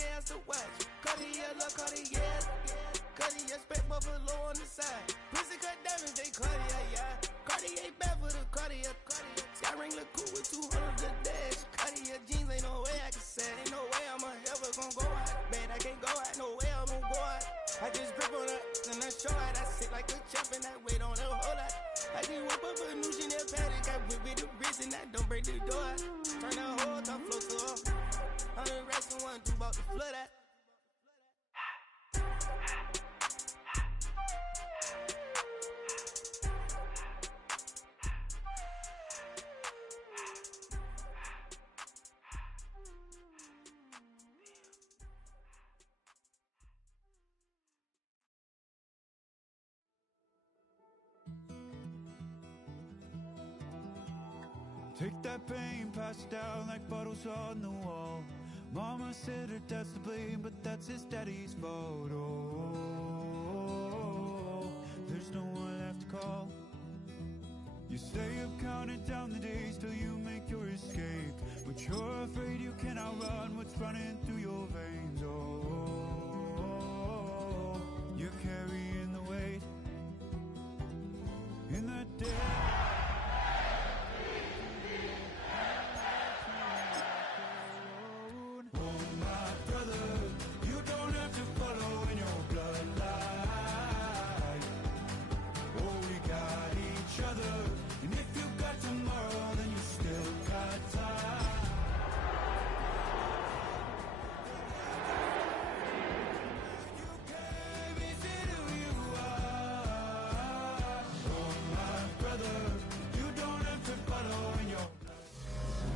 Cartiers to watch. Cartier, look, Cartier. Cartier, spec buffalo on the side. Pussy cut diamonds, they Cartier, yeah. Cartier bad for the Cartier. Sky ring look cool with 200 the dash. Cartier jeans, ain't no way I can say. Ain't no way I'm ever gonna go out. Man, I can't go out, no way I'm gonna go out. I just grip on her and I show out. I sit like a chump and I wait on her whole lot. I just whip up a new Chanel paddock. I whip with the wrist and I don't break the door. Turn the whole top float to her. 100 racks and 1, 2 about to flood out. Take that pain, pass it down like bottles on the wall. Mama said her dad's to blame, but that's his daddy's fault. Oh, there's no one left to call. You stay up counting down the days till you make your escape, but you're afraid you cannot run what's running through your veins. Oh, you're carrying the weight in the day.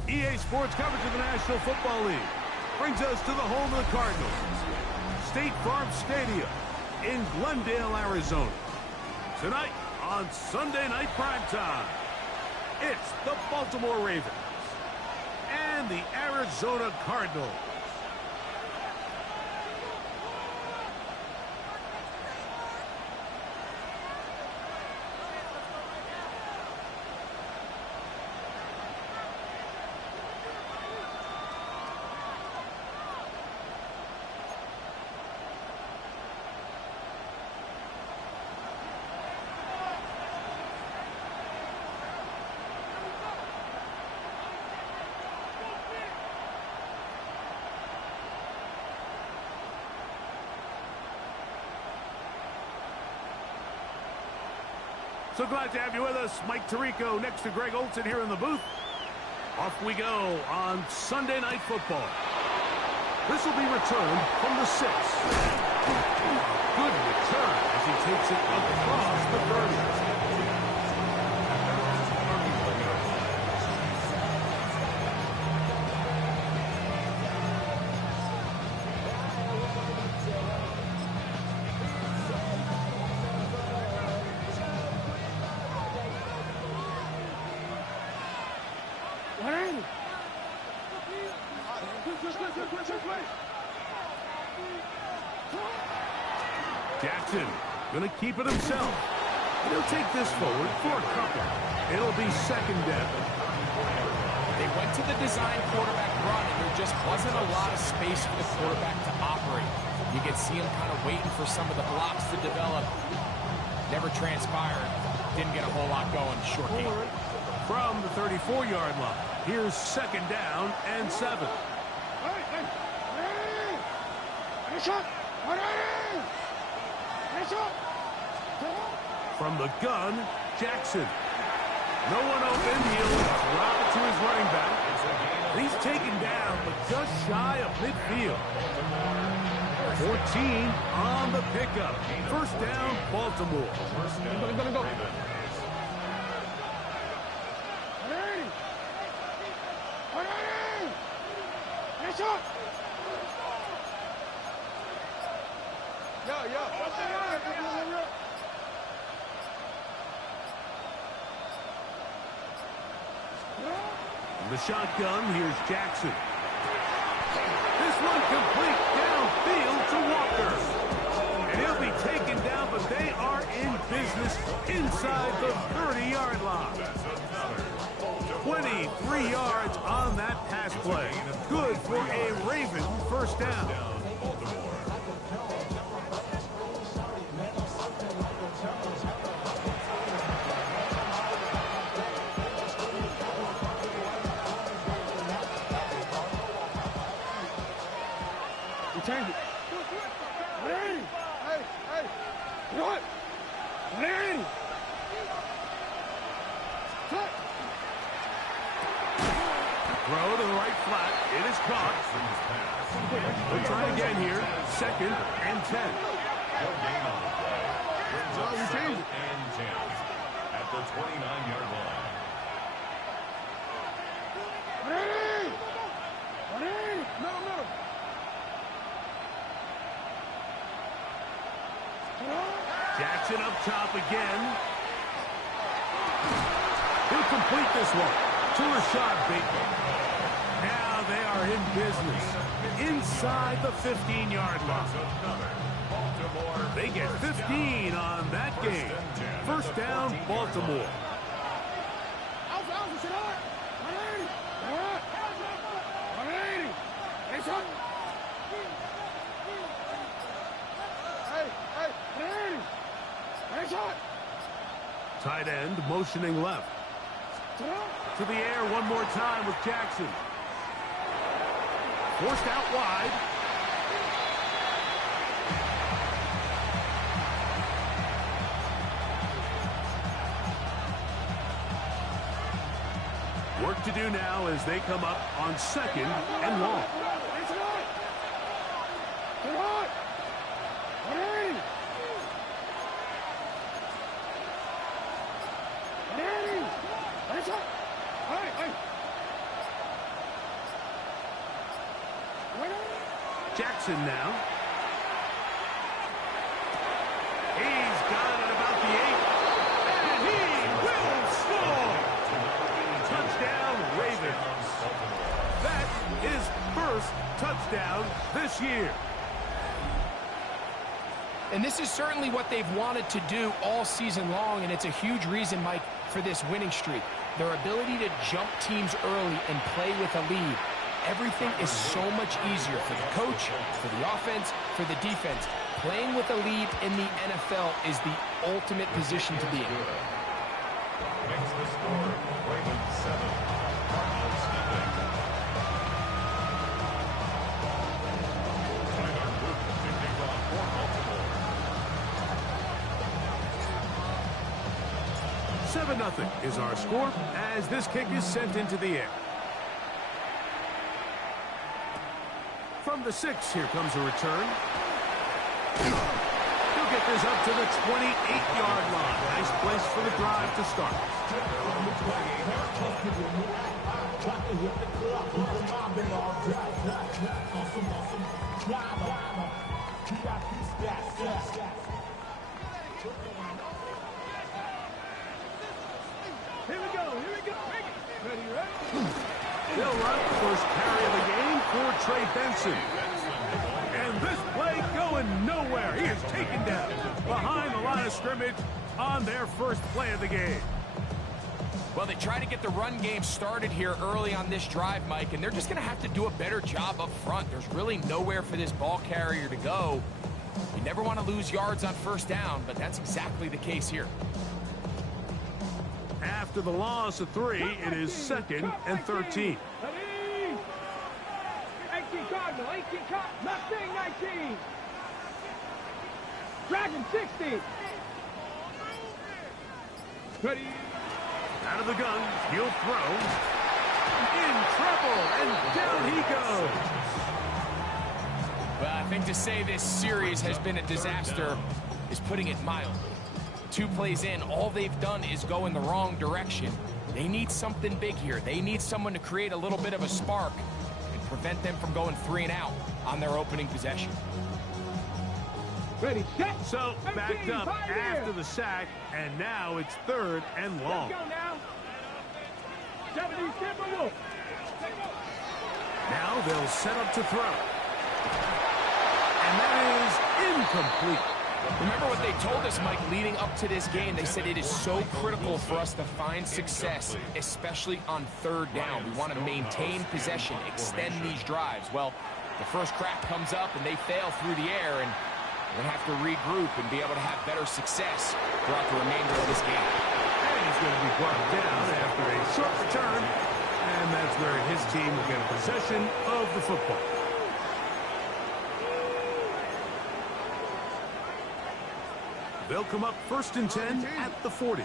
EA Sports coverage of the National Football League brings us to the home of the Cardinals, State Farm Stadium in Glendale, Arizona. Tonight on Sunday Night Primetime, it's the Baltimore Ravens and the Arizona Cardinals. So glad to have you with us. Mike Tirico next to Greg Olson here in the booth. Off we go on Sunday Night Football. This will be returned from the 6. Good return as he takes it across the 30. Jackson gonna keep it himself. He'll take this forward for a couple. It'll be second down. They went to the design quarterback run, and there just wasn't a lot of space for the quarterback to operate. You could see him kind of waiting for some of the blocks to develop. Never transpired. Didn't get a whole lot going. Short game. From the 34-yard line, here's second down and 7. From the gun, Jackson. No one open. He'll drop it to his running back. He's taken down, but just shy of midfield. 14 on the pickup. First down, Baltimore. Go. The shotgun, here's Jackson. This one complete downfield to Walker. And he'll be taken down, but they are in business inside the 30-yard line. 23 yards on that pass play. Good for a Raven first down. Baltimore. Change it. Hey, hey. You know what? Hey. Throw to the right flat. It is caught. We'll try again here. 2nd and 10. No gain on the play. Brings up 2nd and 10 at the 29-yard line. Jackson up top again. He'll complete this one to Rashad Bateman. Now they are in business inside the 15-yard line. They get 15 on that game. 1st down, Baltimore. Tight end motioning left. To the air one more time with Jackson. Forced out wide. Work to do now as they come up on 2nd and long. Jackson now. He's got it at about the 8. And he will score! Touchdown, Ravens. That is 1st touchdown this year. And this is certainly what they've wanted to do all season long, and it's a huge reason, Mike, for this winning streak. Their ability to jump teams early and play with a lead. Everything is so much easier for the coach, for the offense, for the defense. Playing with a lead in the NFL is the ultimate position to be in. Makes the score, Ravens 7, Cardinals nothing. Tyler Boot to kick off for Baltimore. 7-0 is our score as this kick is sent into the air. From the 6, here comes a return. He'll get this up to the 28-yard line. Nice place for the drive to start. Here we go. Ready? They'll run first carry of the game for Trey Benson. And this play going nowhere. He is taken down behind the line of scrimmage on their first play of the game. Well, they try to get the run game started here early on this drive, Mike, and they're just going to have to do a better job up front. There's really nowhere for this ball carrier to go. You never want to lose yards on 1st down, but that's exactly the case here. After the loss of 3, it is 2nd and 13. 18 Cardinal, 18 Cardinal, Mustang 19. Dragon 60. Ready. Out of the gun, he'll throw. In trouble, and down he goes. Well, I think to say this series has been a disaster is putting it mildly. 2 plays in, all they've done is go in the wrong direction. They need something big here. They need someone to create a little bit of a spark and prevent them from going 3 and out on their opening possession. Ready, set. So, backed up after the sack, and now it's 3rd and long. Let's go now. 70, Timberwolf. Now they'll set up to throw. And that is incomplete. Remember what they told us, Mike, leading up to this game. They said it is so critical for us to find success, especially on 3rd down. We want to maintain possession, extend these drives. Well, The first crack comes up, and they fail through the air, and they're going to have to regroup and be able to have better success throughout the remainder of this game. And he's going to be brought down after a short return, and that's where his team will get possession of the football. They'll come up 1st and 10 at the 40.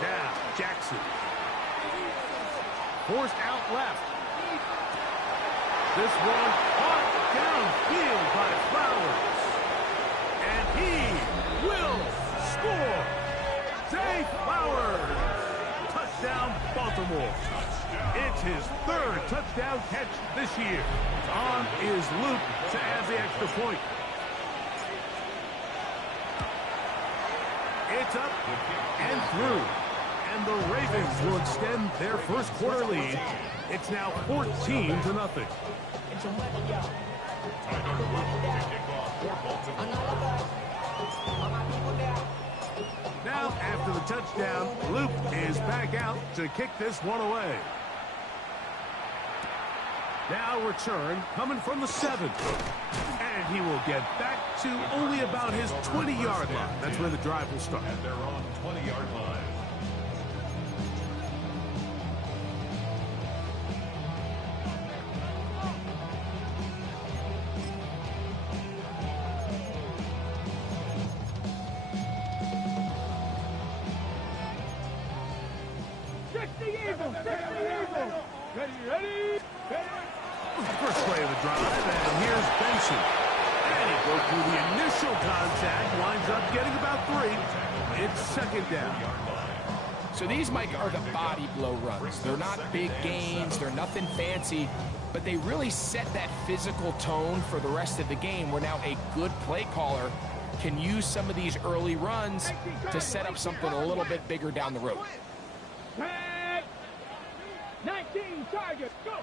Now, Jackson. Forced out left. This one caught downfield by Flowers. And he will score. Zay Flowers. Touchdown, Baltimore. It's his 3rd touchdown catch this year. On is Luke to add the extra point. It's up and through. And the Ravens will extend their first quarter lead. It's now 14-0. Now, after the touchdown, Luke is back out to kick this one away. Now return coming from the 7. And he will get back to only about his 20-yard line. That's where the drive will start. And they're on 20-yard line. First play of the drive, and here's Benson. And he broke through the initial contact, winds up getting about 3. It's 2nd down. So these, Mike, are the body blow runs. They're not big gains, they're nothing fancy, but they really set that physical tone for the rest of the game where now a good play caller can use some of these early runs to set up something a little bit bigger down the road. 19 target, go!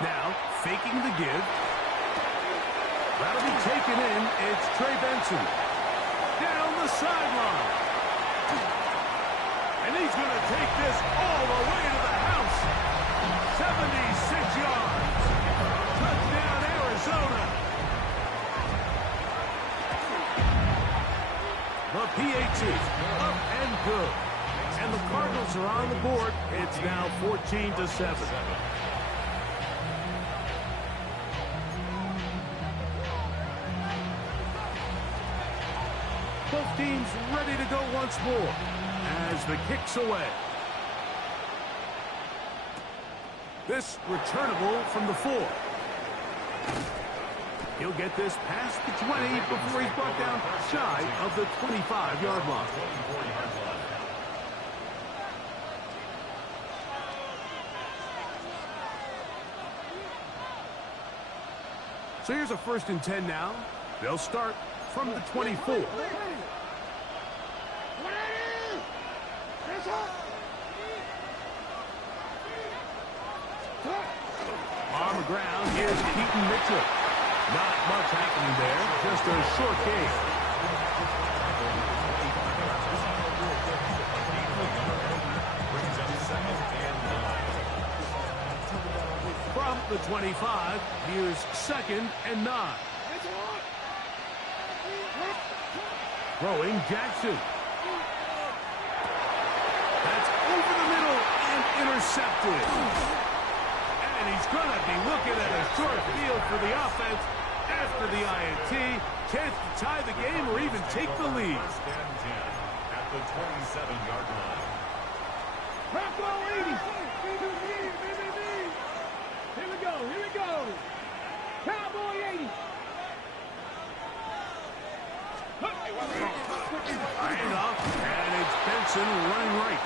Now, faking the give. That'll be taken in. It's Trey Benson. Down the sideline. And he's going to take this all the way to the house. 76 yards. Touchdown, Arizona. The PAT up and good. And the Cardinals are on the board. It's now 14-7. Both teams ready to go once more as the kick's away. This returnable from the 4. He'll get this past the 20 before he's brought down shy of the 25-yard line. So here's a 1st and 10 now. They'll start from the 24. On the ground, here's Keaton Mitchell. Not much happening there, just a short game. From the 25, here's 2nd and 9. Throwing Jackson. That's over the middle and intercepted. And he's going to be looking at a short field for the offense after the INT. Chance to tie the game or even take the lead. At the 27-yard line. Here we go. Cowboy 80. Handoff, and it's Benson running right.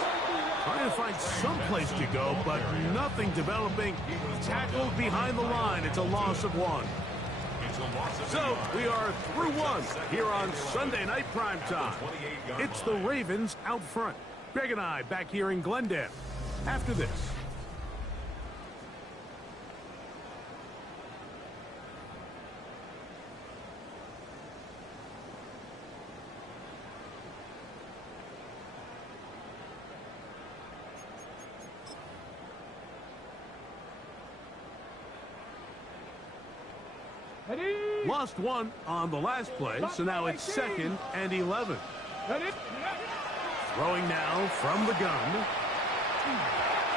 Trying to find some place to go, but nothing developing. Tackled behind the line. It's a loss of 1. So we are through 1 here on Sunday Night Primetime. It's the Ravens out front. Greg and I back here in Glendale after this. Lost one on the last play, so now it's 2nd and 11. Throwing now from the gun.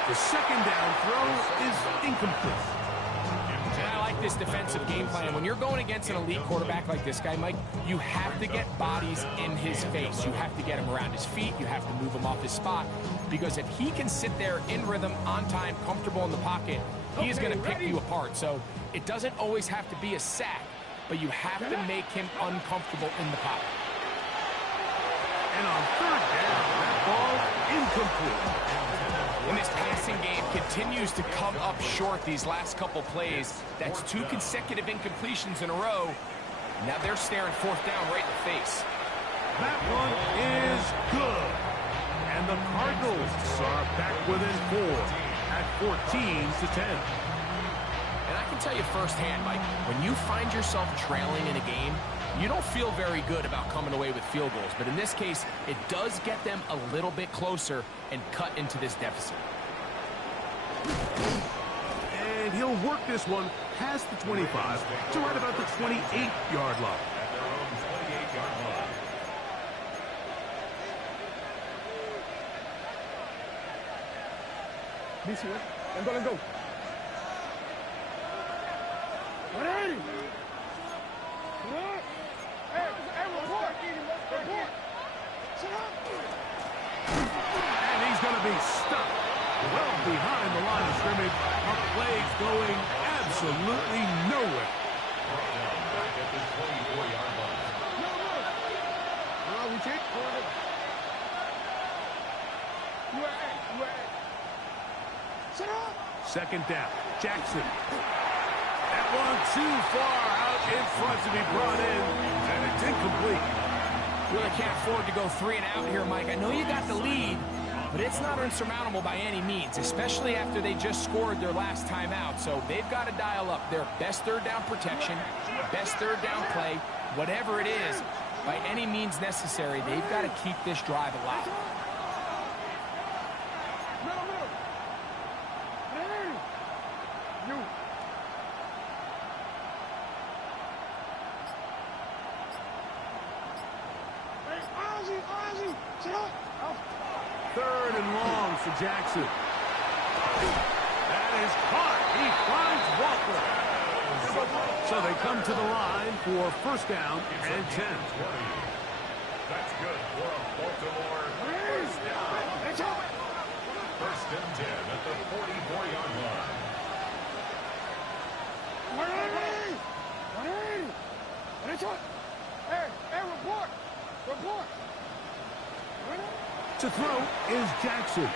The second down throw is incomplete. And I like this defensive game plan. When you're going against an elite quarterback like this guy, Mike, you have to get bodies in his face. You have to get him around his feet. You have to move him off his spot. Because if he can sit there in rhythm, on time, comfortable in the pocket, he is going to pick you apart. So it doesn't always have to be a sack, but you have to make him uncomfortable in the pocket. And on 3rd down, that ball incomplete. And this passing game continues to come up short these last couple plays. That's 2 consecutive incompletions in a row. Now they're staring 4th down right in the face. That one is good. And the Cardinals are back within 4 at 14-10. And I can tell you firsthand, Mike, when you find yourself trailing in a game, you don't feel very good about coming away with field goals. But in this case, it does get them a little bit closer and cut into this deficit. And he'll work this one past the 25 to right about the 28-yard line. At their own 28-yard line. This way. Let's go. Ready? And he's going to be stuck well behind the line of scrimmage. A play's going absolutely nowhere. Back at the 24-yard line. Second down. Jackson. That one too far out in front to be brought in, and it's incomplete. Really can't afford to go 3 and out here, Mike. I know you got the lead, but it's not insurmountable by any means, especially after they just scored their last time out. So they've got to dial up their best 3rd down protection, best 3rd down play, whatever it is, by any means necessary. They've got to keep this drive alive. Third and long for Jackson. That is caught. He finds Walker. So they come to the line for 1st down and 10. That's good for a Baltimore 1st down. 1st and 10 at the 44-yard line. Report. To throw is Jackson.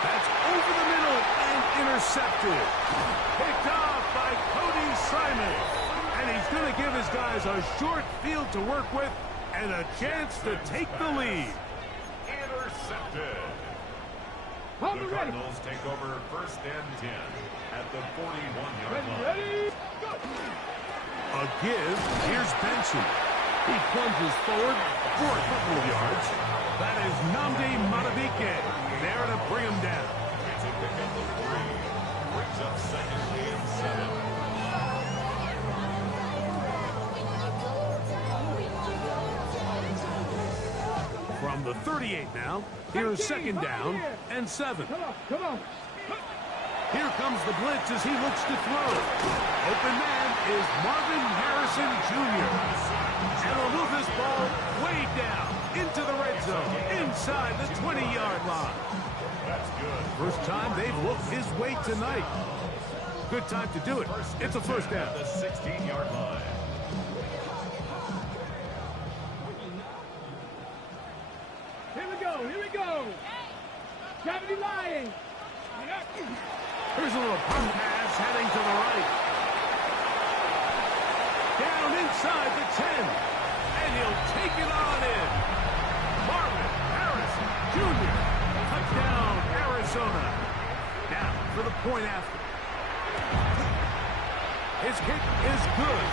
That's over the middle and intercepted. Picked off by Cody Simon. And he's going to give his guys a short field to work with and a chance to take the lead. Intercepted. The Cardinals take over 1st and 10 at the 41-yard line. A give. Here's Benson. He plunges forward for a couple of yards. That is Nnamdi Madubuike there to bring him down. It's a pickup of 3. Brings up 2nd and 7. From the 38 now, here's 2nd down and 7. Come on. Here comes the blitz as he looks to throw. Open man is Marvin Harrison Jr. And he'll move this ball way down into the red zone, inside the 20-yard line. That's good. First time they've looked his way tonight. Good time to do it. It's a 1st down. At the 16-yard line. Here we go. Gravity lying. Here's a little pump pass heading to the right. Down inside the 10. And he'll take it on in. Marvin Harrison Jr. Touchdown, Arizona. Now for the point after. His kick is good.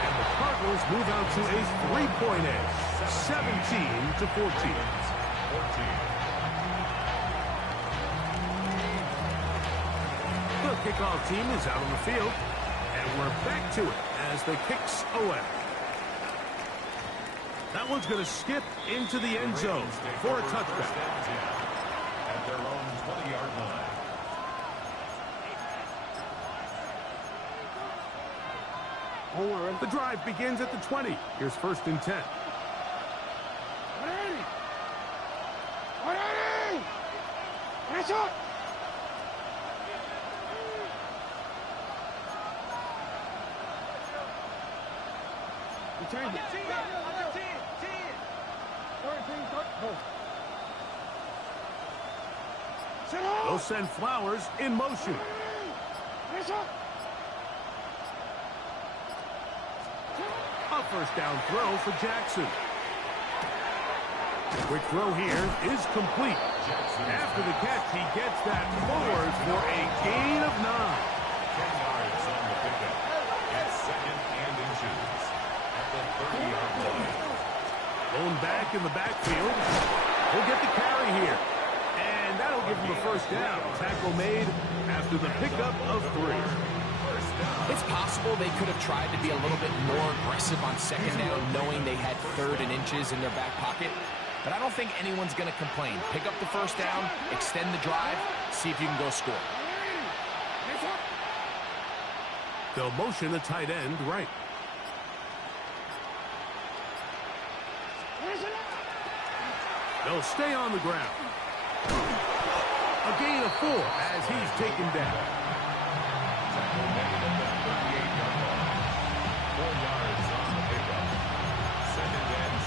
And the Cardinals move out to a 3-point edge. 17-14. The kickoff team is out on the field, and we're back to it as the kick's away. That one's going to skip into the end zone for a touchback. At their own 20-yard line. The drive begins at the 20. Here's 1st and 10. They'll send Flowers in motion. A 1st down throw for Jackson. Quick throw here is complete. After the catch, he gets that forward for a gain of 9. 10 yards on the pickup. It's 2nd and inches at the 30-yard line. Going back in the backfield. He'll get the carry here. And that'll give him a 1st down. Tackle made after the pickup of 3. It's possible they could have tried to be a little bit more aggressive on 2nd down, knowing they had 3rd and inches in their back pocket. But I don't think anyone's going to complain. Pick up the 1st down, extend the drive, see if you can go score. They'll motion a tight end right. They'll stay on the ground. A gain of 4 as he's taken down. Tackle made at the 38-yard line. 4 yards on the pickup. 2nd and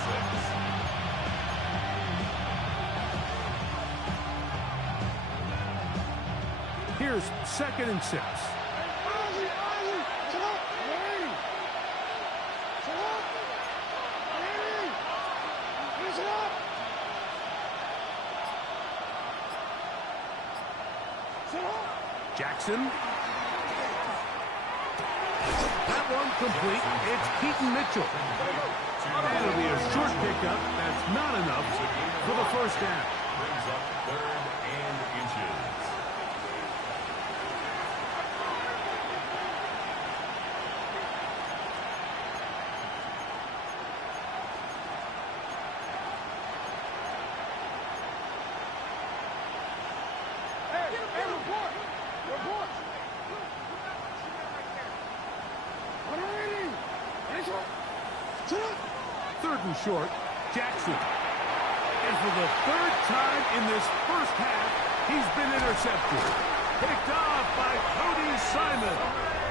6. Here's 2nd and 6. Jackson. That one complete. It's Keaton Mitchell. That'll be a short pickup. That's not enough for the 1st down. Brings up 3rd and inches. Third and short, Jackson. And for the 3rd time in this 1st half, he's been intercepted. Picked off by Cody Simon.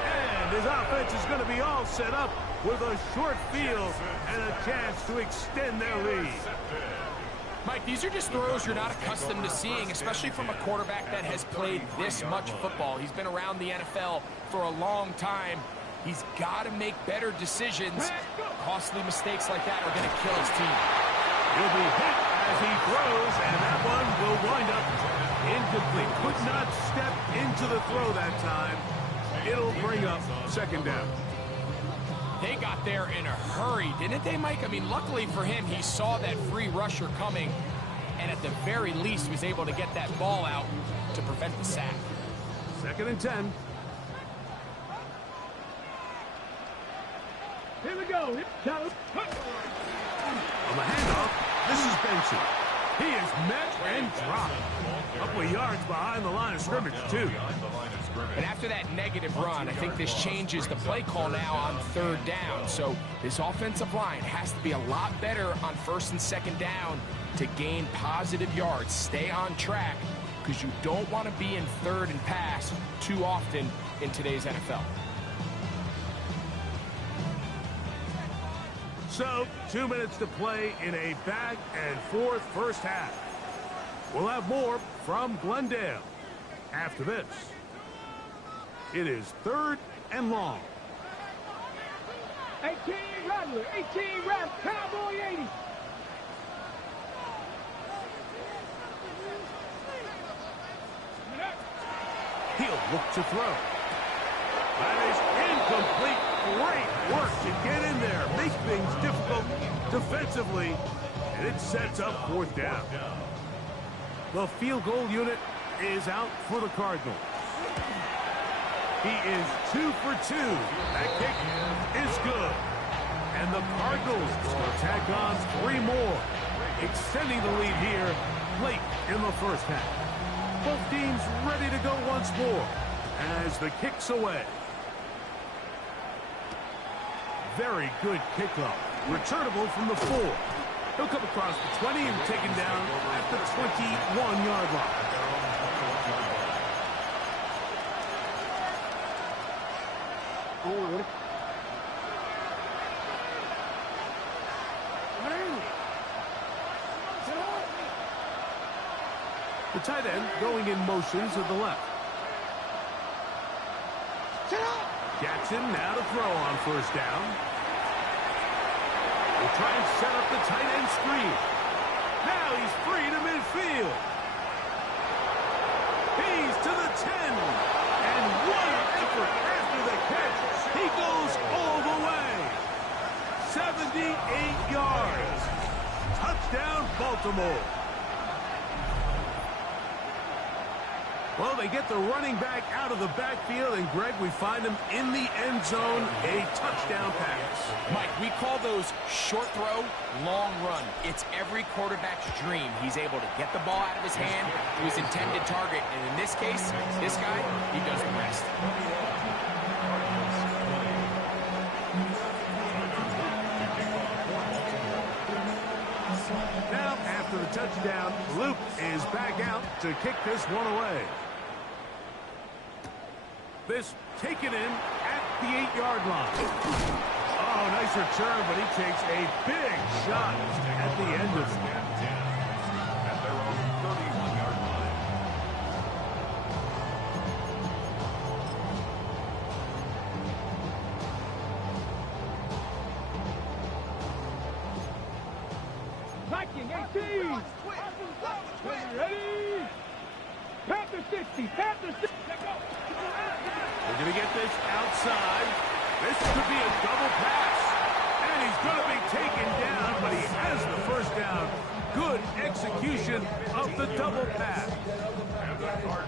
And his offense is going to be all set up with a short field and a chance to extend their lead. Mike, these are just throws you're not accustomed to seeing, especially from a quarterback that has played this much football. He's been around the NFL for a long time. He's got to make better decisions. Costly mistakes like that are going to kill his team. He'll be hit as he throws, and that one will wind up incomplete. Could not step into the throw that time. It'll bring up 2nd down. They got there in a hurry, didn't they, Mike? I mean, luckily for him, he saw that free rusher coming, and at the very least was able to get that ball out to prevent the sack. 2nd and 10. Here we go. On the handoff, this is Benson. He is met and dropped. Couple of yards behind the line of scrimmage, too. And after that negative run, I think this changes the play call now on 3rd down. So this offensive line has to be a lot better on 1st and 2nd down to gain positive yards. Stay on track because you don't want to be in 3rd and pass too often in today's NFL. So, 2 minutes to play in a back-and-forth 1st half. We'll have more from Glendale after this. It is 3rd and long. 18 Rattler, 18 Rattler, Cowboy 80. He'll look to throw. That is incomplete. Great work to get in there, make things difficult defensively, and it sets up 4th down. The field goal unit is out for the Cardinals. He is 2 for 2. That kick is good. And the Cardinals will tack on 3 more, extending the lead here late in the first half. Both teams ready to go once more as the kick's away. Very good kickoff. Returnable from the 4. He'll come across the 20 and taken down at the 21-yard line. The tight end going in motion to the left. Jackson now to throw on first down. We'll try and set up the tight end screen. Now he's free to midfield. He's to the 10. And what an effort after the catch. He goes all the way. 78 yards. Touchdown, Baltimore. Well, they get the running back out of the backfield, and, Greg, we find him in the end zone, a touchdown pass. Mike, we call those short throw, long run. It's every quarterback's dream. He's able to get the ball out of his hand to his intended target, and in this case, this guy, he does the rest. Now, after the touchdown, Luke is back out to kick this one away. This taken in at the 8-yard line. Oh, nice return, but he takes a big shot at the end of it. At their own 31-yard line. Viking 18. Ready? Panther 60. Panther 60. We're going to get this outside. This could be a double pass. And he's going to be taken down, but he has the first down. Good execution of the double pass.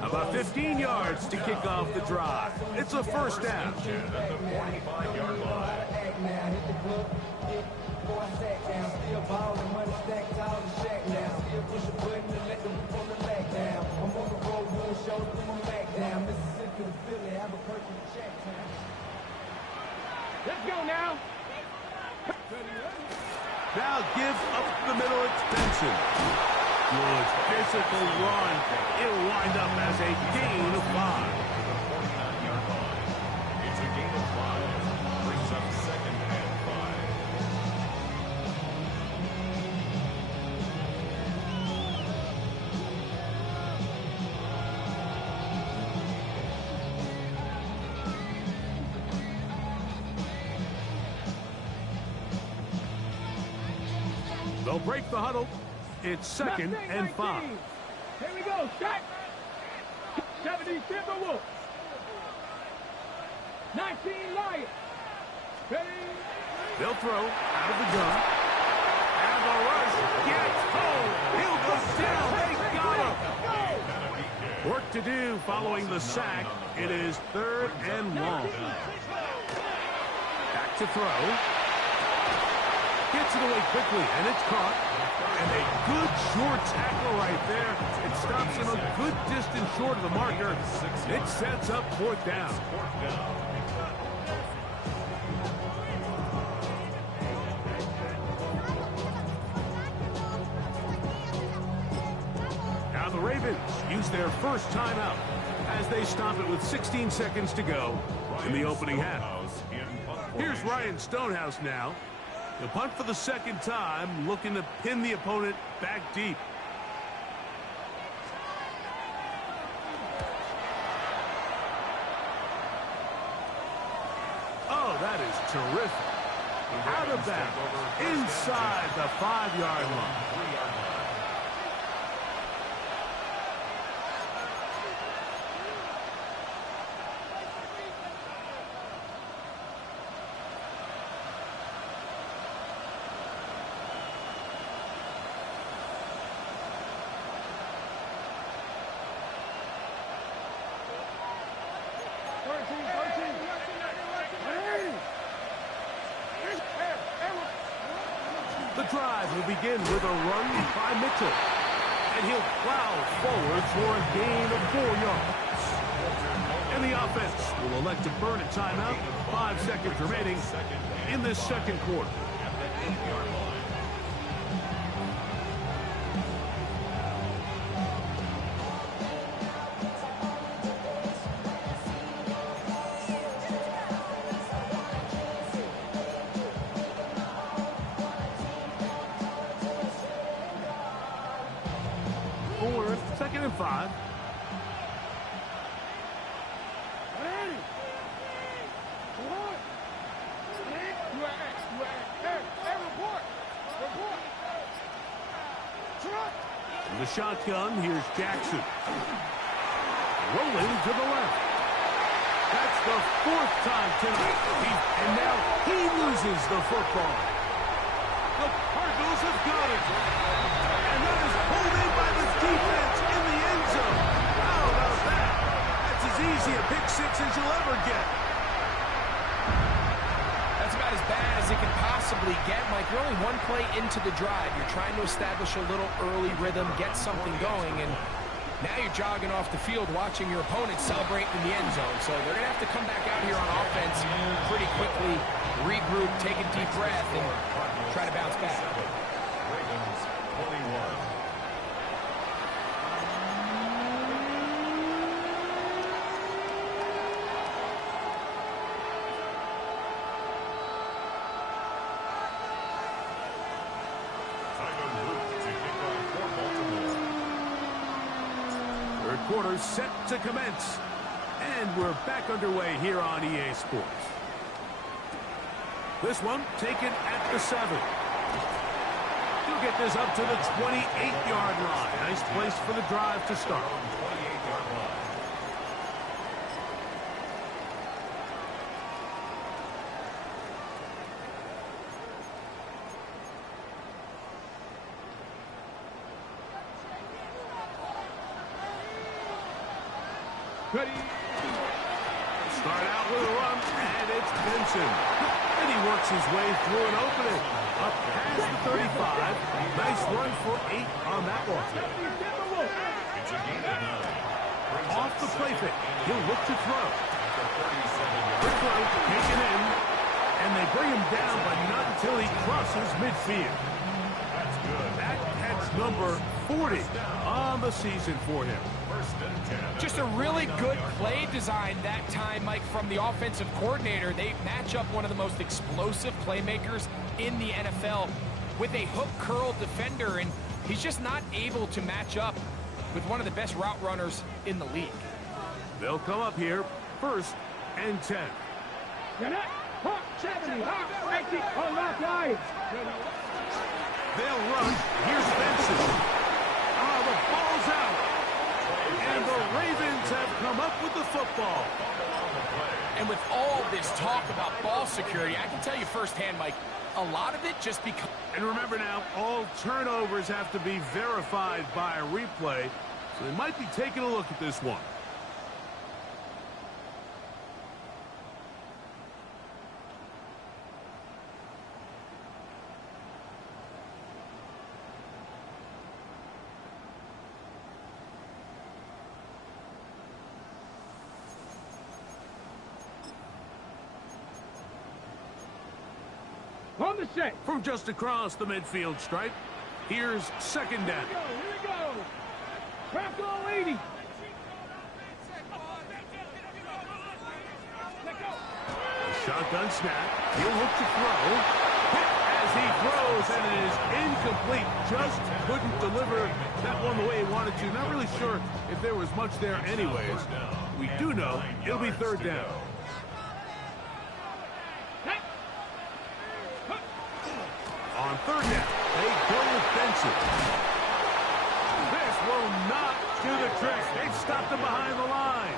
About 15 yards to kick off the drive. It's a first down. At the 45-yard line. Let's go now. Now give up the middle extension. Good physical run. It'll wind up as a gain of 5. It's a gain of 5. Brings up 2nd and 5. They'll break the huddle. It's 2nd and 5. Here we go. Shot. 70 Timberwolves. 19 Lions. Ready? They'll throw out of the gun. And the rush gets home. He'll go down. They got him. Work to do following the sack. It is 3rd and long. Back to throw. Gets it away quickly, and it's caught. And a good short tackle right there. It stops him a good distance short of the marker. It sets up 4th down. Now the Ravens use their first timeout as they stop it with 16 seconds to go in the opening half. Here's Ryan Stonehouse now. The punt for the 2nd time, looking to pin the opponent back deep. Oh, that is terrific. Out of bounds, inside the 5-yard line. The drive will begin with a run by Mitchell. And he'll plow forward for a gain of 4 yards. And the offense will elect to burn a timeout. 5 seconds remaining in this second quarter. At the 8-yard line. For 2nd and 5. In the shotgun, here's Jackson. Rolling to the left. That's the 4th time tonight. And now he loses the football. The Cardinals have got it. And that is pulled in by the defense in the end zone. How about that? That's as easy a pick six as you'll ever get. That's about as bad as it can possibly get, Mike. You're only one play into the drive. You're trying to establish a little early rhythm, get something going, and now you're jogging off the field watching your opponent celebrate in the end zone. So they're going to have to come back out here on offense pretty quickly, regroup, take a deep breath, and try to bounce back. Ravens 21. Third quarter set to commence. And we're back underway here on EA Sports. This one taken at the 7. He'll get this up to the 28-yard line. Nice place for the drive to start. 28-yard line. Ready. Start out with a run, and it's Benson. And he works his way through an opening. Up past the 35. Nice run for 8 on that one. It's a gain of 9. Off the play fake. He'll look to throw. The throw taken in. And they bring him down, but not until he crosses midfield. That's good. That catch number 40 on the season for him. First and 10. Just a really good play design that time, Mike, from the offensive coordinator. They match up one of the most explosive playmakers in the NFL with a hook curl defender, and he's just not able to match up with one of the best route runners in the league. They'll come up here, 1st and 10. Hawk 70, Hawk 80, on that line. They'll run. Here's Benson. The ball's out. And the Ravens have come up with the football. And with all this talk about ball security, I can tell you firsthand, Mike, a lot of it just because... And remember now, all turnovers have to be verified by a replay, so they might be taking a look at this one. On the set. From just across the midfield stripe, here's 2nd down. Here we go. Craft all 80. A shotgun snap. He'll look to throw. Hit as he throws, and it is incomplete. Just couldn't deliver that one the way he wanted to. Not really sure if there was much there anyways. We do know it'll be 3rd down. On 3rd down, they go with Benson. This will not do the trick. They've stopped him behind the line.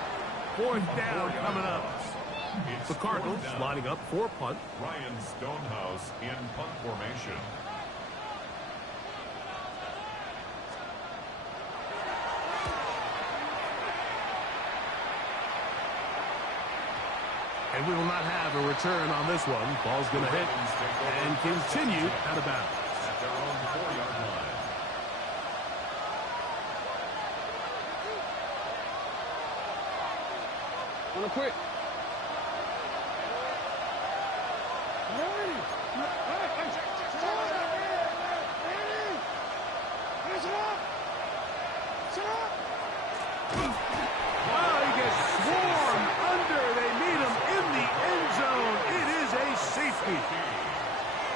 4th down coming up. The Cardinals lining up for punt. Ryan Stonehouse in punt formation. And we will not have a return on this one. Ball's going to hit and continue out of bounds. At their own 4-yard line. On the quick. Oh, he gets swarmed under. They meet him in the end zone. It is a safety.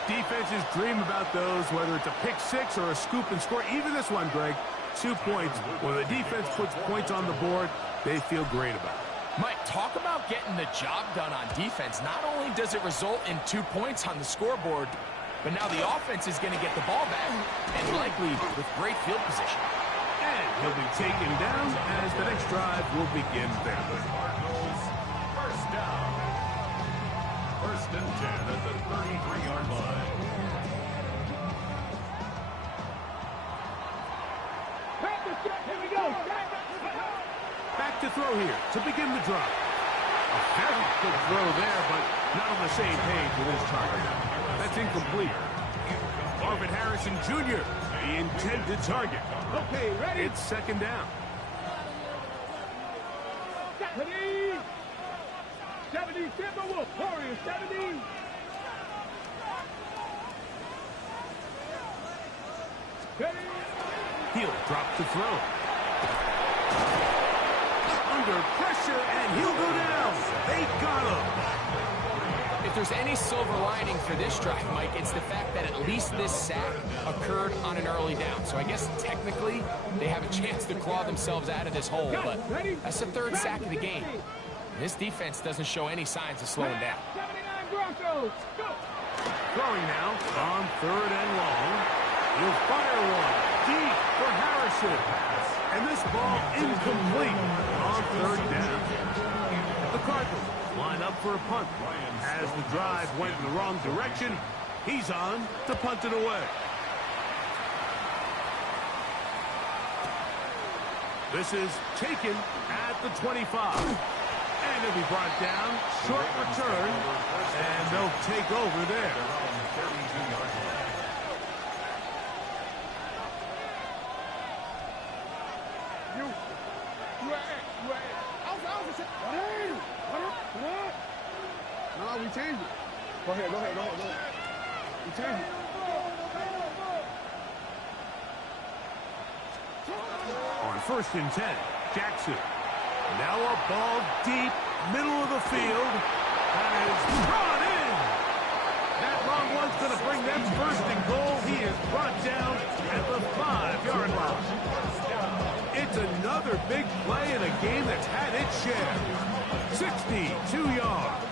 Defenses dream about those, whether it's a pick six or a scoop and score. Even this one, Greg, 2 points. When the defense puts points on the board, they feel great about it. Mike, talk about getting the job done on defense. Not only does it result in 2 points on the scoreboard, but now the offense is going to get the ball back, and likely with great field position. And he'll be taken down as the next drive will begin there. Cardinals, first down. First and 10 at the 33-yard line. Here we go. Back to throw here to begin the drive. A very good throw there, but not on the same page with his target. That's incomplete. Marvin Harrison Jr., the intended target. Okay, ready? It's second down. 70 Timberwolves. Warriors 70. Ready? He'll drop to throw. Under pressure, and he'll go down. They got him. If there's any silver lining for this drive, Mike, it's the fact that at least this sack occurred on an early down. So I guess technically they have a chance to claw themselves out of this hole, but that's the third sack of the game. This defense doesn't show any signs of slowing down. 79 Broncos. Go. Throwing now on third and long. He'll fire one deep for Harrison. And this ball incomplete on third down. The Cardinals line up for a punt. As the drive went in the wrong direction, he's on to punt it away. This is taken at the 25. And it'll be brought down. Short return. And they'll take over there. No, we changed it. Go ahead. We changed it. On first and 10, Jackson. Now a ball deep, middle of the field. That is brought in. That long one's going to bring them first and goal. He is brought down at the 5-yard line. It's another big play in a game that's had its share. 62 yards.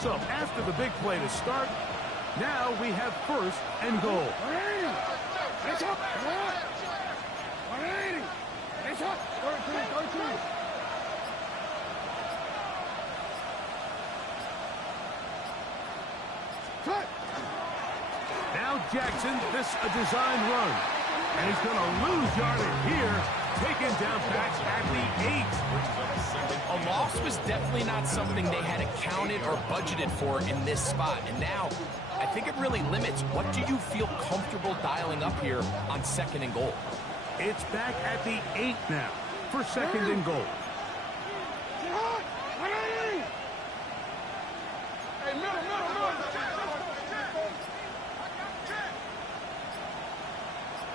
So after the big play to start, now we have first and goal. 13. Now Jackson, this a designed run. And he's going to lose yardage here, taken down back at the 8. A loss was definitely not something they had accounted or budgeted for in this spot. And now, I think it really limits what do you feel comfortable dialing up here on second and goal. It's back at the 8 now for second and goal.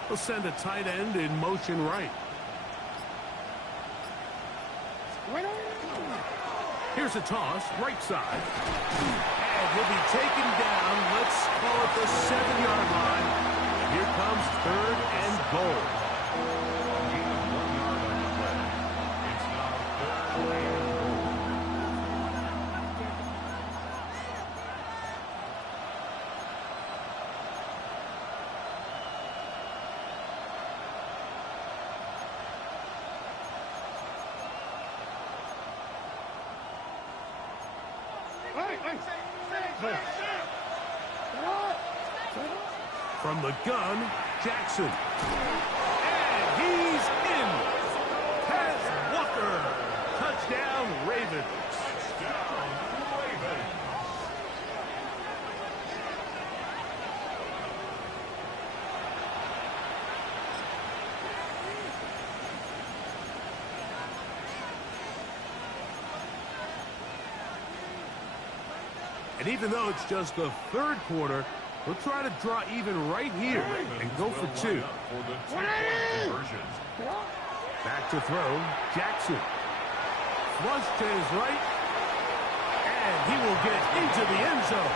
We'll send a tight end in motion right. Here's a toss, right side. And he'll be taken down, let's call it the 7-yard line. And here comes third and goal. It's now third and goal. From the gun, Jackson. And he's in. Taz Walker. Touchdown, Ravens. And even though it's just the third quarter, we'll try to draw even right here and go for two. Back to throw, Jackson. Flush to his right, and he will get into the end zone.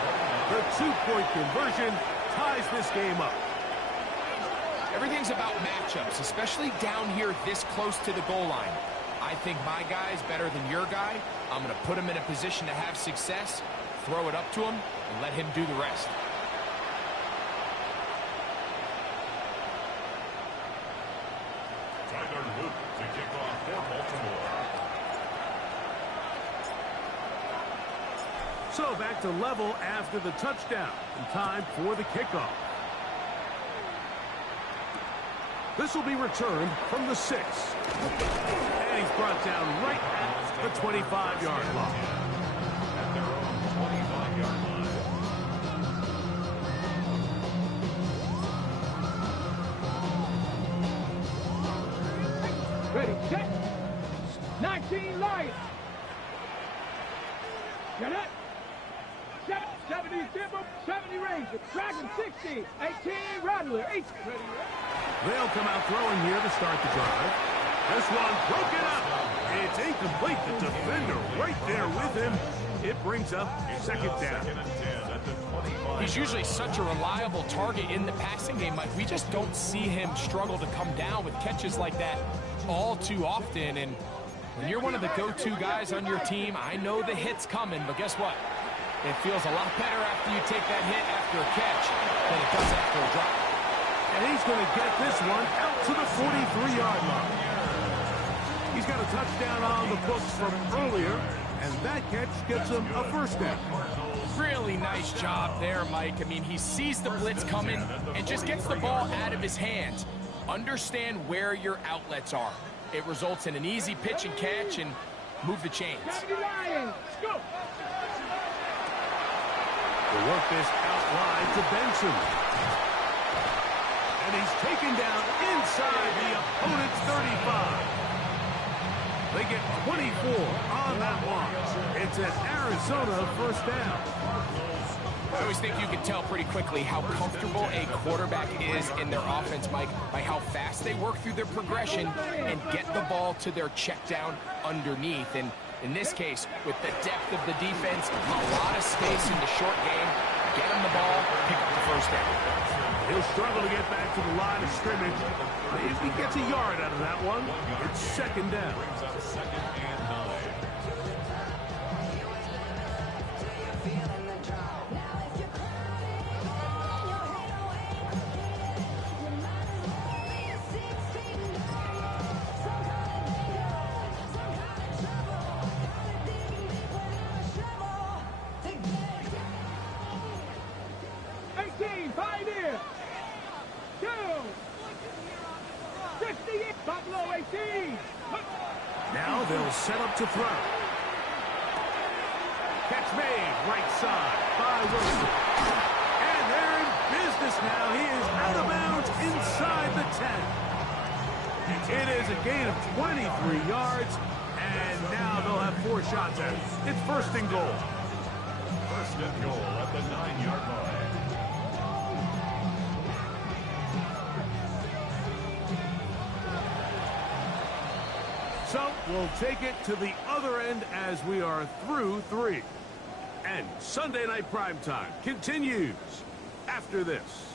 The two-point conversion ties this game up. Everything's about matchups, especially down here this close to the goal line. I think my guy's better than your guy. I'm going to put him in a position to have success, throw it up to him, and let him do the rest. Tyler Luke to kick off for Baltimore. So back to level after the touchdown. And time for the kickoff. This will be returned from the 6. And he's brought down right at the 25-yard line. At their own 25-yard line. Ready, set. 19 Lions. Get it. 70 Timber, 70 Ranger, Dragon 60, 18 Rattler, 8. They'll come out throwing here to start the drive. This one broken up. It's incomplete. The defender right there with him. It brings up second down. He's usually such a reliable target in the passing game, Mike. We just don't see him struggle to come down with catches like that all too often. And when you're one of the go-to guys on your team, I know the hit's coming, but guess what? It feels a lot better after you take that hit after a catch than it does after a drop. And he's going to get this one out to the 43-yard line. He's got a touchdown on the books from earlier, and that catch gets him a first down. Really nice job there, Mike. I mean, he sees the blitz coming and just gets the ball out of his hands. Understand where your outlets are. It results in an easy pitch and catch and move the chains. Go. We'll work this outline to Benson. And he's taken down inside the opponent's 35. They get 24 on that one. It's an Arizona first down. I always think you can tell pretty quickly how comfortable a quarterback is in their offense, Mike, by how fast they work through their progression and get the ball to their check down underneath. And in this case, with the depth of the defense, a lot of space in the short game, get him the ball, pick up the first down. He'll struggle to get back to the line of scrimmage. Maybe he gets a yard out of that one. It's second down. Brings up second and 9. Pioneer. 2. 68. Buffalo 18. Now they'll set up to throw. Catch made, right side by Wilson. And they're in business now. He is out of bounds inside the 10. It is a gain of 23 yards, and now they'll have 4 shots at it. It's first and goal. First and goal at the 9-yard line. So we'll take it to the other end as we are through 3. And Sunday Night Primetime continues after this.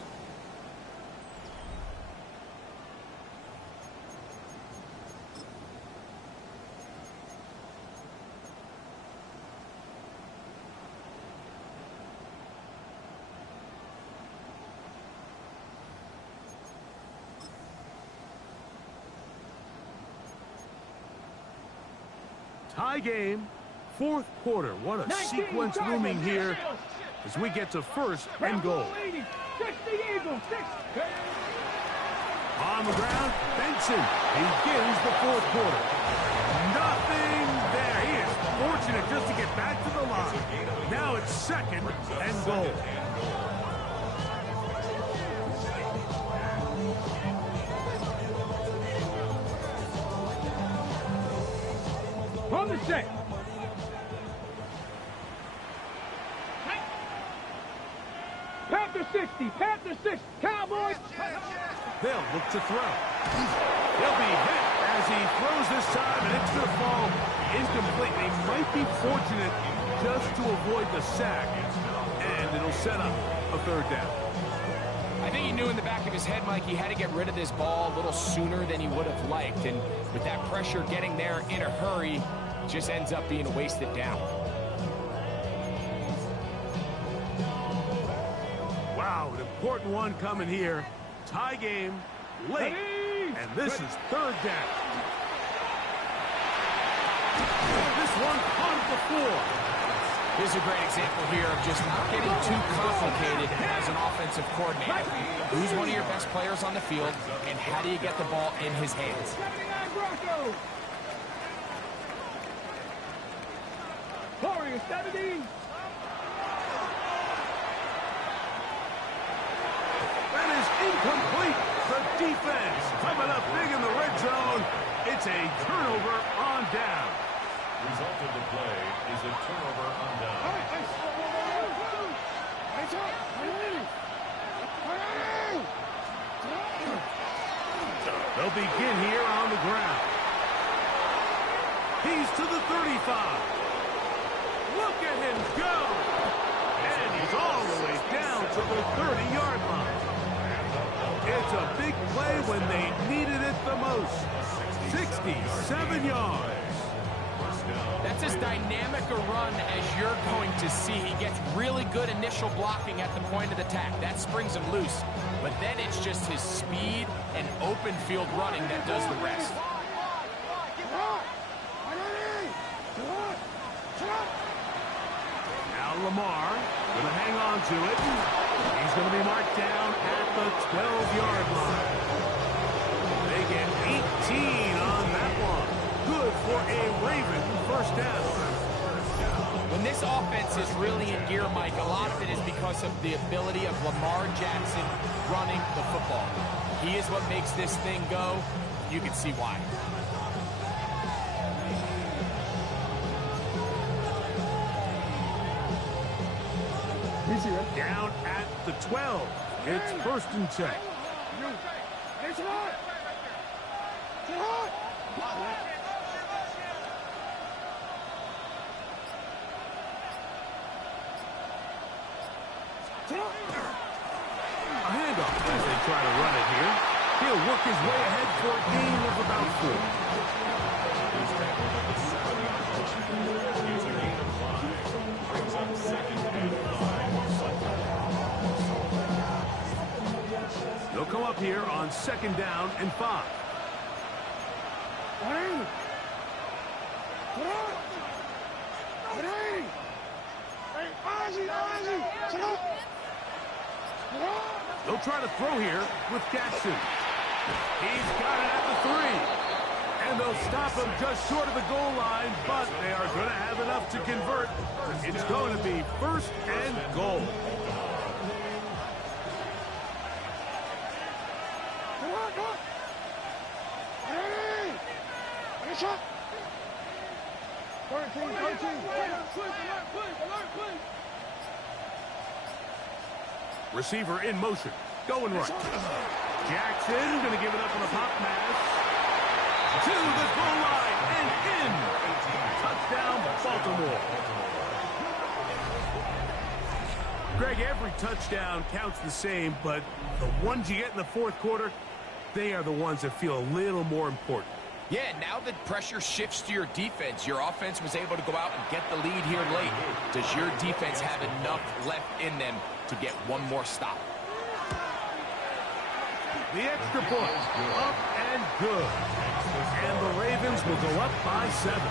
Tie game, 4th quarter. What a sequence looming here as we get to first and goal. On the ground, Benson begins the 4th quarter. Nothing there. He is fortunate just to get back to the line. Now it's second and goal. On the set. 60, Panthers 6, Cowboys. They'll look to throw. He'll be hit as he throws this time, and it's going to fall incomplete. They might be fortunate just to avoid the sack, and it'll set up a third down. I think he knew in the back of his head, Mike, he had to get rid of this ball a little sooner than he would have liked. And with that pressure getting there in a hurry, it just ends up being a wasted down. Wow, an important one coming here. Tie game, late, and this is third down. This one on the floor. Here's a great example here of just not getting too complicated as an offensive coordinator. Who's one of your best players on the field, and how do you get the ball in his hands? 79 Broncos. Warriors 70. That is incomplete. The defense coming up big in the red zone. It's a turnover on down. Result of the play is a turnover on down. They'll begin here on the ground. He's to the 35. Look at him go. And he's all the way down to the 30-yard line. It's a big play when they needed it the most. 67 yards. That's as dynamic a run as you're going to see. He gets really good initial blocking at the point of attack. That springs him loose. But then it's just his speed and open field running that does the rest. Now Lamar going to hang on to it. He's going to be marked down at the 12-yard line. They get 18 on that one. Good for a Raven first down. When this offense is really in gear, Mike, a lot of it is because of the ability of Lamar Jackson running the football. He is what makes this thing go. You can see why. Down at the 12. It's first and 10. A handoff as they try to run it here. He'll work his way ahead for a gain of about 4. They'll come up here on second down and 5. They'll try to throw here with Jackson. He's got it at the 3. And they'll stop him just short of the goal line, but they are going to have enough to convert. It's going to be first and goal. Receiver in motion. Going right. Jackson going to give it up on a pop pass. To the goal line and in. Touchdown, Baltimore. Greg, every touchdown counts the same, but the ones you get in the fourth quarter, they are the ones that feel a little more important. Yeah, now the pressure shifts to your defense. Your offense was able to go out and get the lead here late. Does your defense have enough left in them to get one more stop? The extra point, up and good. And the Ravens will go up by 7.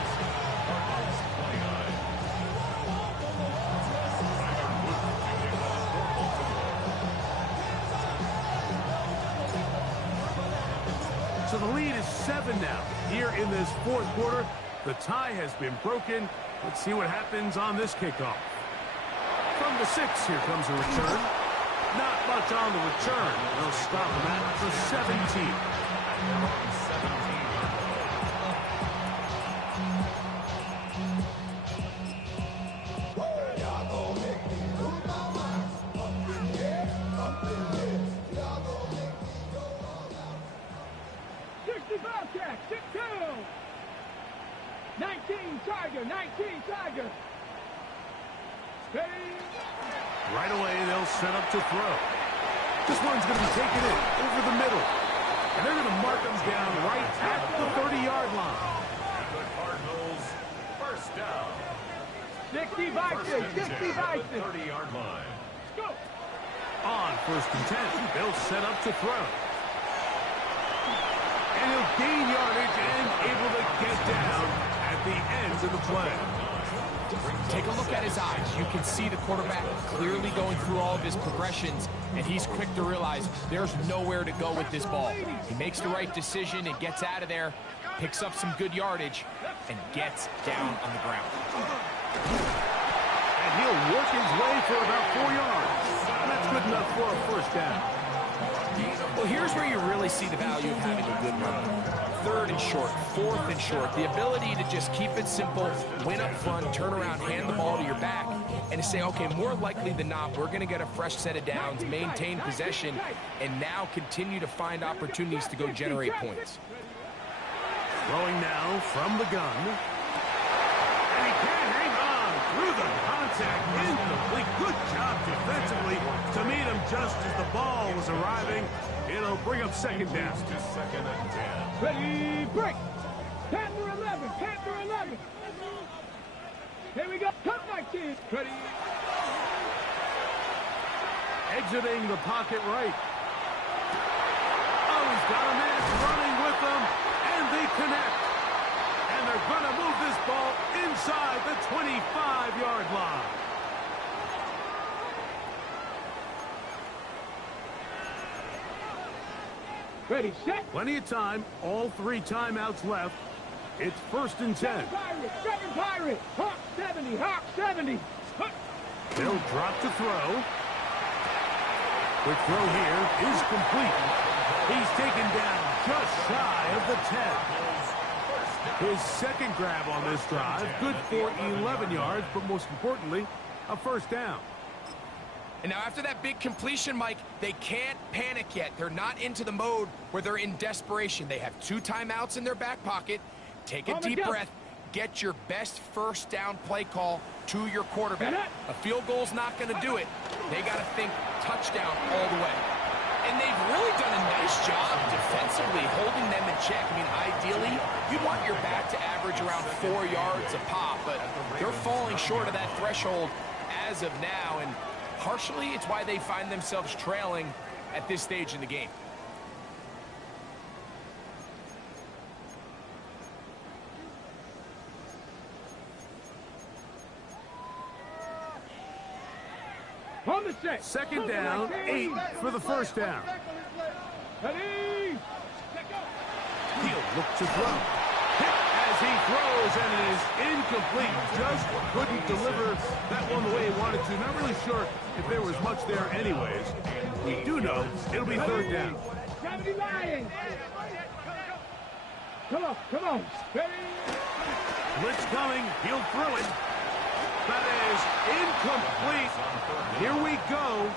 So the lead is 7 now. Here in this fourth quarter, the tie has been broken. Let's see what happens on this kickoff. From the 6, here comes a return. Not much on the return. They'll stop him at the 17. Tiger, 19, Tiger. Ready? Right away, they'll set up to throw. This one's going to be taken in over the middle. And they're going to mark them down right at the 30-yard line. And the Cardinals, first down. 60 First Bison, and 60 10 at Bison. the 30-yard line. Go. On first and 10, they'll set up to throw. And he'll gain yardage and able to get down at the end of the play. Take a look at his eyes. You can see the quarterback clearly going through all of his progressions, and he's quick to realize there's nowhere to go with this ball. He makes the right decision and gets out of there, picks up some good yardage, and gets down on the ground. And he'll work his way for about 4 yards. And that's good enough for a first down. Well, here's where you really see the value of having a good run. Third and short, fourth and short. The ability to just keep it simple, win up front, turn around, hand the ball to your back, and to say, okay, more likely than not, we're going to get a fresh set of downs, maintain possession, and now continue to find opportunities to go generate points. Throwing now from the gun. And he can't hang on through the contact. Incomplete. Good job defensively to meet him just as the ball was arriving. It'll bring up second down. To second and 10. Ready, break. Panther 11, Panther 11. Here we go. Cut 19. Ready. Exiting the pocket right. Oh, he's got a man running with them, and they connect. And they're going to move this ball inside the 25-yard line. Ready, set. Plenty of time. All 3 timeouts left. It's first and 10. Seven Pirate. Hawk 70, Hawk 70. Huh. They'll drop to throw. Quick throw here is complete. He's taken down just shy of the 10. His second grab on this drive, good for 11 yards, but most importantly, a first down. And now after that big completion, Mike, they can't panic yet. They're not into the mode where they're in desperation. They have 2 timeouts in their back pocket. Take a deep breath. Get your best first down play call to your quarterback. A field goal's not going to do it. They got to think touchdown all the way. And they've really done a nice job defensively holding them in check. I mean, ideally, you'd want your back to average around 4 yards a pop, but they're falling short of that threshold as of now, and partially it's why they find themselves trailing at this stage in the game. On the set. Second down, 8 for the first down. Ready. He'll look to throw. Hit as he throws, and it is incomplete. Just couldn't deliver that one the way he wanted to. Not really sure if there was much there anyways. We do know it'll be third down. 70 Lions. Come on, come on. Ready. Blitz coming. He'll throw it. That is incomplete. Here we go.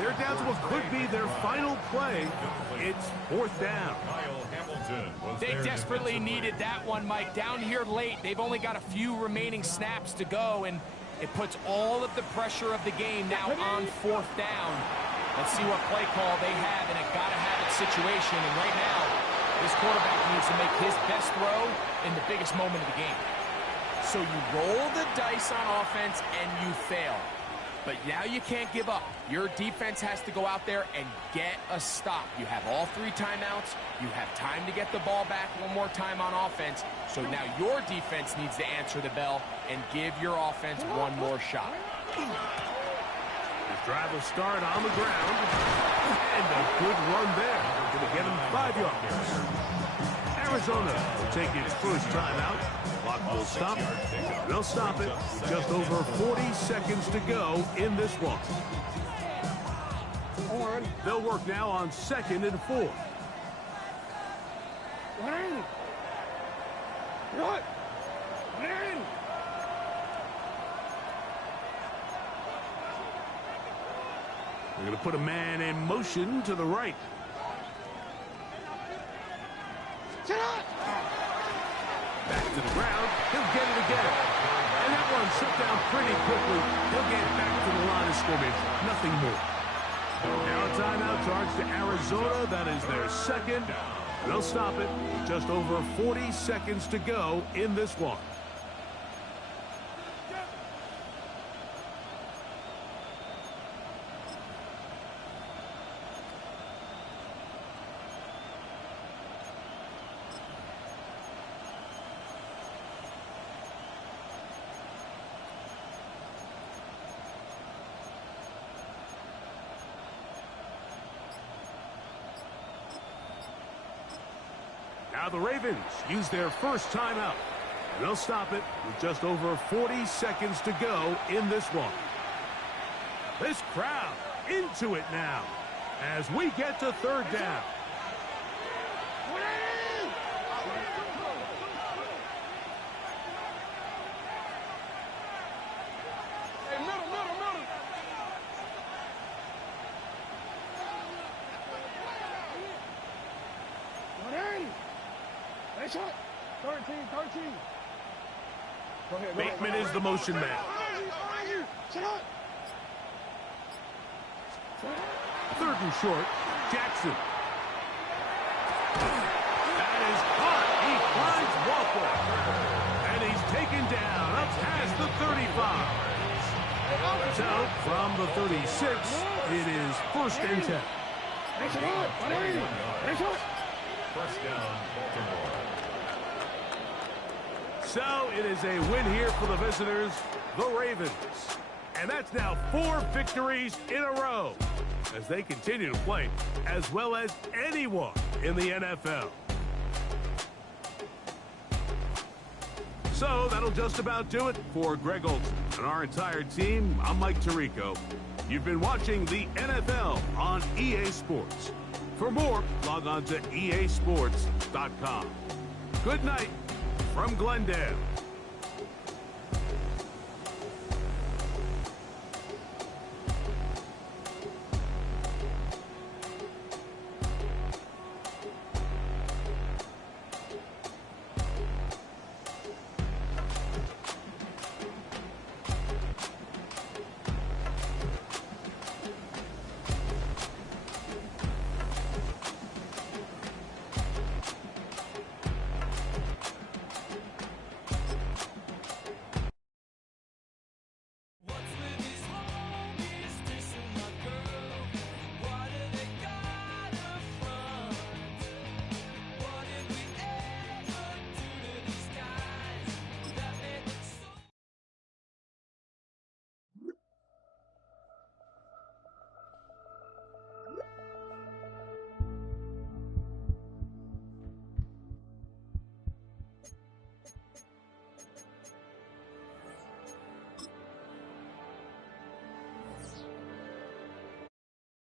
They're down to what could be their final play. It's fourth down. They desperately needed that one, Mike. Down here late, they've only got a few remaining snaps to go, and it puts all of the pressure of the game now on fourth down. Let's see what play call they have in a gotta-have-it situation, and right now, this quarterback needs to make his best throw in the biggest moment of the game. So you roll the dice on offense and you fail. But now you can't give up. Your defense has to go out there and get a stop. You have all 3 timeouts. You have time to get the ball back one more time on offense. So now your defense needs to answer the bell and give your offense one more shot. His drive will start on the ground. And a good run there. Going to get him 5 yards. Arizona will take its first timeout. Clock will stop. They'll stop it. Just over 40 seconds to go in this one. They'll work now on 2nd and 4. They're going to put a man in motion to the right. Back to the ground. He'll get it again. And that one shut down pretty quickly. He'll get back to the line of scrimmage. Nothing more. Now a timeout charge to Arizona. That is their second. They'll stop it. Just over 40 seconds to go in this one. Now the Ravens use their first timeout. They'll stop it with just over 40 seconds to go in this one. This crowd into it now as we get to third down. Bateman is the motion man. Third and short, Jackson. That is caught. He finds Walker. And he's taken down up past the 35. So, from the 36, it is first and 10. First down, Baltimore. So it is a win here for the visitors, the Ravens. And that's now 4 victories in a row as they continue to play as well as anyone in the NFL. So that'll just about do it for Greg Olson and our entire team. I'm Mike Tirico. You've been watching the NFL on EA Sports. For more, log on to easports.com. Good night from Glendale.